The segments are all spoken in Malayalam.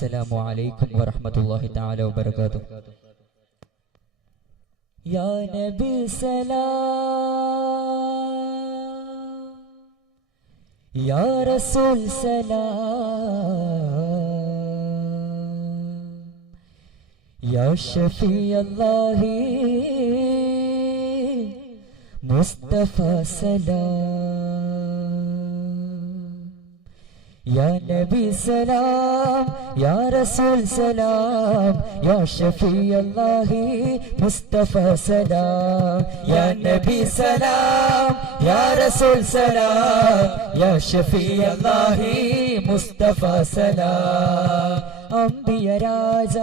അസ്സലാമു അലൈക്കും വറഹ്മത്തുള്ളാഹി തആല വബറകാതുഹു. യാ നബി സലാം, യാ റസൂൽ സലാം, യാ ഷഫീ അല്ലാഹി മുസ്തഫ സലാം. യാ നബി സലാം, യാ റസൂൽ സലാം, യാ ഷഫീ അല്ലാഹി മുസ്തഫ സലാം. യാ നബി സലാം, യാ റസൂൽ സലാം, യാ ഷഫീ അല്ലാഹി മുസ്തഫ സലാം. അംബിയ രാജ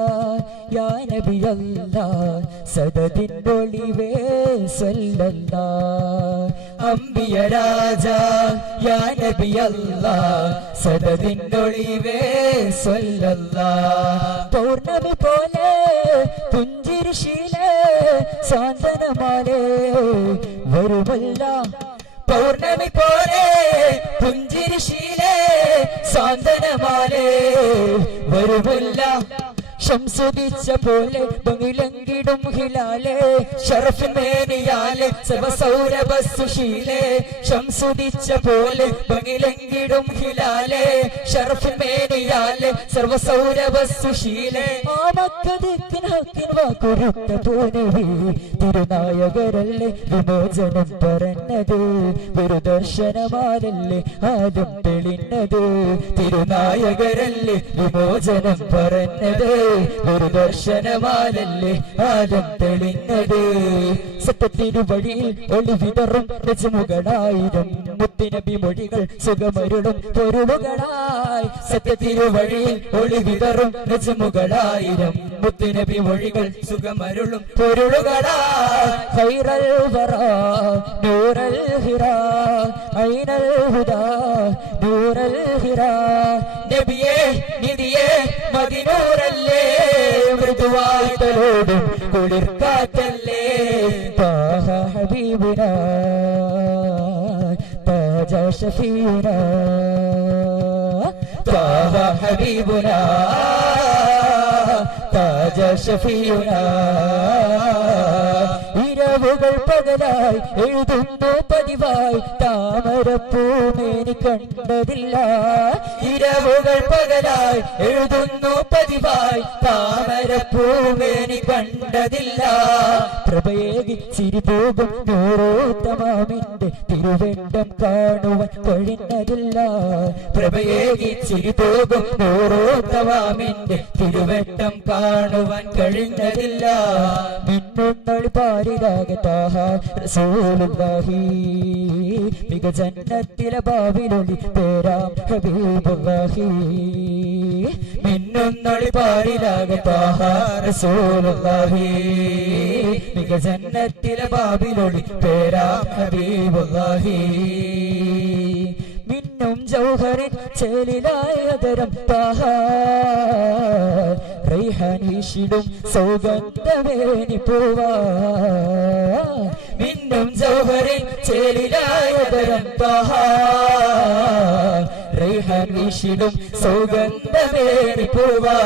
യാ നബി അല്ലാഹ്, സദദിന്റെ ഒളിവേ സല്ലല്ലാഹ്. അംബിയ രാജ യാ നബി അല്ലാഹ്, സദദിന്റെ ഒളിവേ സല്ലല്ലാഹ്. പൗർണമി പോലെ പുഞ്ചിരിശീലേ സാന്ത്വനമാലേ വരുമല്ല. പൗർണമി പോലെ പുഞ്ചിരിശീലേ സാന്ത്വനമാലേ വരുമല്ല. ശംസുദിച്ച പോലെ ബങ്ങിലങ്കിടും ഹിലാലേ ഷറഫിമേനിയാലേ സർവസൗരഭ സുശീലേ. ശംസുദിച്ച പോലെ ബങ്ങിലങ്കിടും ഹിലാലേ ഷറഫിമേനിയാലേ സർവസൗരഭ സുശീലേ. വാക്കുരുത്ത പോനവി തിരുനായകരല്ലേ വിമോചനം പറഞ്ഞത്, ഒരു ദർശനമാലല്ലേ ആദ്യം തെളിഞ്ഞത്. തിരുനായകരല്ലേ വിമോചനം പറഞ്ഞത്, ഒരു ദർശനമാലല്ലേ ആദ്യം തെളിഞ്ഞത്. സത്യത്തിരുവഴിയിൽ ഒളിവിതറും രജമുകളായിരം മുത്തുനബി മൊഴികൾ സുഖമരുളും പൊരുളുകളായി. സത്യത്തിരുവഴിയിൽ ഒളിവിതറും രജമുകളായിരം മുത്തുനബി മൊഴികൾ സുഖമരുളും പൊരുളുകളായി. ഖൈറൽ വറാ നൂറൽ ഹിറാ ഐനൽ ഹുദാ നൂറൽ ഹിറാ. നബിയേ നിധിയേ മദിനൂറല്ലേ, മൃദുവായി തലോടും കുളിർക്കാറ്റല്ലേ. താഹ ഹബീബുനാ താജ ഷഫീഉനാ, താഹ ഹബീബുനാ താജ ഷഫീഉനാ. ഇരവുകൾ പകലായി എഴുതുന്നു പതിവായി, താമരപ്പൂമേനി കണ്ടതില്ല. ഇരവുകൾ പകലായി എഴുതുന്നു പതിവായി, താമരപ്പൂമേനി കണ്ടതില്ല. പ്രഭയേകി ചിരിപോകും നൂറോത്തമാമിന്റെ തിരുവെണ്ടം കാണുവാൻ കഴിഞ്ഞതില്ല. പ്രഭയേകി ചിരിപോകും നൂറോത്തമാമിന്റെ തിരുവെട്ടം കാണുവാൻ കഴിഞ്ഞതില്ല. മിന്നുന്നളി പാരിലാകെ താഹ റസൂലുള്ളാഹി, മിക ജന്നത്തിലെ ബാവിലൊളി പേരാം ഹബീബുള്ളാഹി. മിന്നുന്നളി പാരിലാകെ താഹ റസൂലുള്ളാഹി, മിക ജന്നത്തിലെ ബാവിലൊളി പേരാം ഹബീബുള്ളാഹി. മിന്നും ജൗഹറിൻ ചേലിലായ തരം താഹ, റൈഹാനീഷിടും സൗഗന്ധവേനി പൂവാ. മിന്നും ജൗഹറിൻ ചേലിലായ തരം താഹ, റൈഹാനീഷിടും സൗഗന്ധവേനി പൂവാ.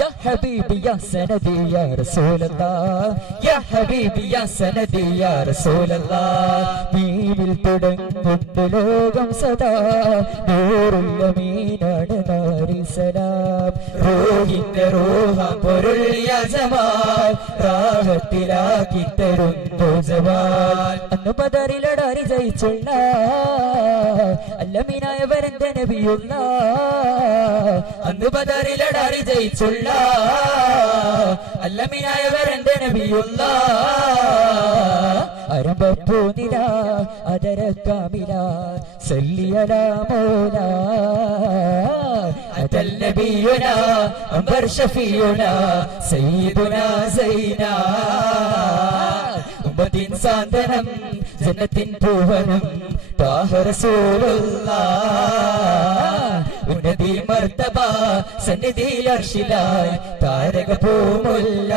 യാ ഹബീബി യാ സനദി യാ റസൂലല്ലാഹ്, യാ ഹബീബി യാ സനദി യാ റസൂലല്ലാഹ്. മീമിൽ തുടങ്ങുന്ന ലോകം സദാ നൂറുള്ള മീനാണ് നാരി സലാം. റൂഹിന്റെ റൂഹ പൊരുൾ യാ ജമാൽ, റാഹത്തിലാക്കി തരുന്നു ജമാൽ. അന്ന് ബദറിലടാരി ജയിച്ചുള്ള അല്ലമീനായ വരന്റെ നബിയുള്ള, അന്ന് ബദറിലടാരി ജയിച്ചുള്ള അല്ലമീനായ വരന്റെ നബിയുള്ള. അരമ്പൂനില അതരക്കാമില സല്ലിയലാ മൗലാ, അതൽ നബിയുനാ അംബർ ഷഫീയുനാ സയ്യിദുനാ സൈനാ. ഉമ്മത്തിൻ സാന്ത്വനം ജന്നത്തിൻ പൂവനം താഹ റസൂലുള്ളാഹ്. ഉന്നതി മർത്തബ സന്നിധിയിൽ അർശിലായി താരക പൂമുല്ല.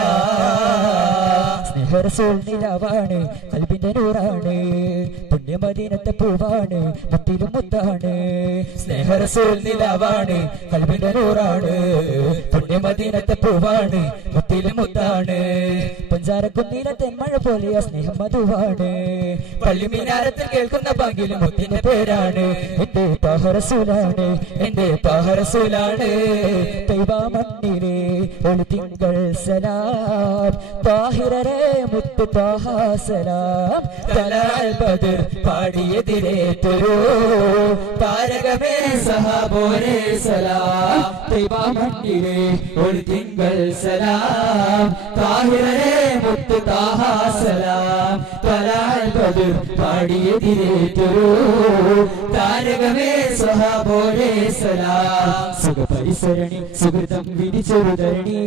സ്നേഹറസൂൽ നിലാവാണ് കൽബിന്റെ നൂറാണ് പുണ്യമദീനത്തെ പൂവാണ് മുത്തിലും മുത്താണ് സ്നേഹറസൂൽ നിലാവാണ് കൽബിന്റെ നൂറാണ് പുണ്യമദീനത്തെ പൂവാണ് മുത്തിലും മുത്താണ് പഞ്ചാരക്കുന്നിലെ തെന്മഴ പോലെ സ്നേഹം മധുവാണ് പള്ളിമീനാരത്തിൽ കേൾക്കുന്ന ബാങ്കിലും മുത്തിന്റെ പേരാണ് എന്റെ താഹറസൂലാണ് എന്റെ താഹറസൂലാണ് തൈബാ മണ്ണിലെ ഒരു തിങ്കൾ സലാം താഹിറരെ മുത്ത് താഹ സലാം തലാൽ ബദർ പാടിയെതിരേറ്റൊരു താരകമേ സഹാബോരെ സലാം തൈബാ മണ്ണിലെ ഒരു തിങ്കൾ സലാം താഹിറരെ മുത്ത് താഹ സലാം തലാൽ ബദർ പാടിയെതിരേറ്റൊരു താരകമേ സഹാബോരെ സലാം സുഖപരിസരണി സുഹൃതം വിധിച്ചൊരുതരണി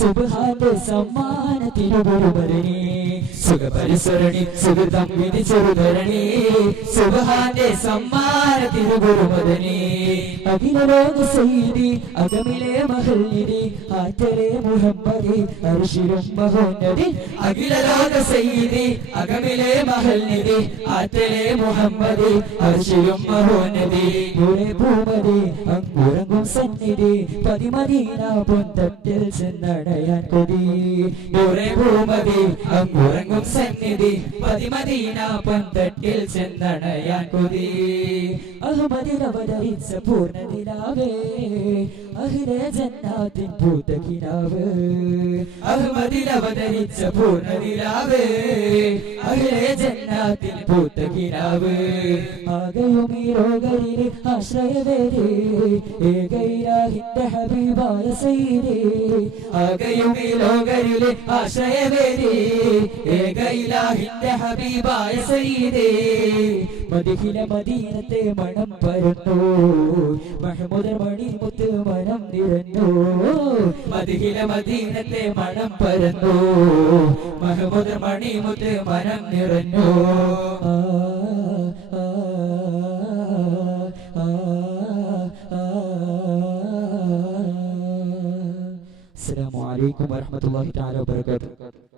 സുബ്ഹാന്റെ സമ്മാന തിരുവരുവരണി സുഖപരിസരണി സുഹൃതം വിധിച്ചൊരുതരണി സുബ്ഹാന്റെ സമ്മാന തിരുവരുവരണി അഖിലലോക സയ്യിദി അകമിലെ മഹല്ലിദി ആറ്റലെ മുഹമ്മദി അർശിലും മഹോന്നതി അഖിലലോക സയ്യിദി അകമിലെ മഹല്ലിദി ആറ്റലെ മുഹമ്മദി അർശിലും മഹോന്നതി നൂറെ ഭൂമതി അങ്ങുറങ്ങും സന്നിധി പതിമദീന പൊന്തട്ടിൽ ചെന്നടയാൻ കൊതി നൂറെ ഭൂമതി അങ്ങുറങ്ങും സന്നിധി പതിമദീന പൊന്തട്ടിൽ ചെന്നടയാൻ കൊതി അഹമ്മദിനവതരിച്ച പൂർണ്ണനിലാവേ അഹിലെ ജന്നാത്തിൻ പൂത്തകിനാവ് അഹമ്മദിനവതരിച്ച പൂർണ്ണനിലാവേ അഹിലെ ജന്നാത്തിൻ പൂത്തകിനാവ് ആകെയും ഈ രോഗരിലെ ആശ്രയവേരേ ഏകൈരാഹിന്റെ ഹബീബായ സയ്യിദേ ആകെയും ഈ ലോകരിലെ ആശ്രയവേരേ ഏകൈലാഹിന്റെ ഹബീബായ സയ്യിദേ മദിഹിലെ മദീനത്തെ മണം പരന്നു മഹ്മൂദർ മണി മുത്ത് മനം നിറഞ്ഞു മദിഹിലെ മദീനത്തെ മണം പരന്നു മഹ്മൂദർ മണി മുത്ത് മനം നിറഞ്ഞു അസ്സലാമു അലൈക്കും വറഹ്മത്തുള്ളാഹി തആല വബറകാതുഹു